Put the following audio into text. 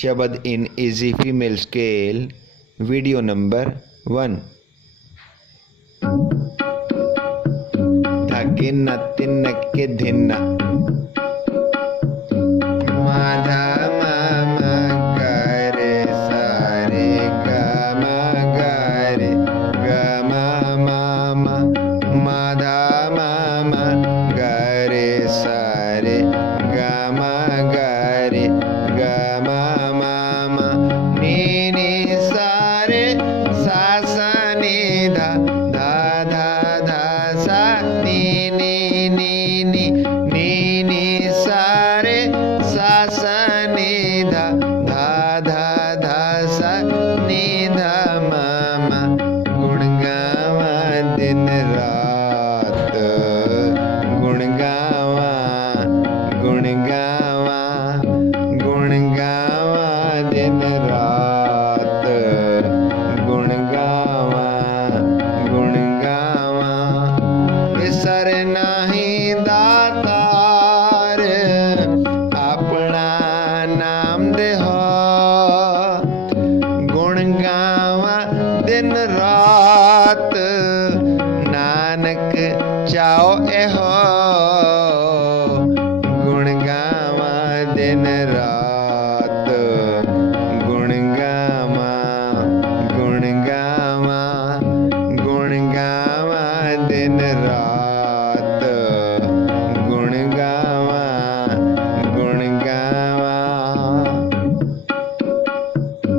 शब्द in easy female scale. Video number 1. धागे न तिन के धिन माधा मामा करे सारे गमा गरे गमा मामा माधा मामा गरे सारे गमा गरे गमा मामा नी नी सारे सा सा नी धा धा धा धा सा नी नी नी नी नी नी सारे सा सा नी धा धा धा धा सा नी धा मामा गुण गावा दिन रात गुण गावा गुण गावा गुण गावा दिन रात गुण गावा गुण गावा विसर नाही दातार अपना नाम देहो गुण गावा दिन रात नानक चाओ एहो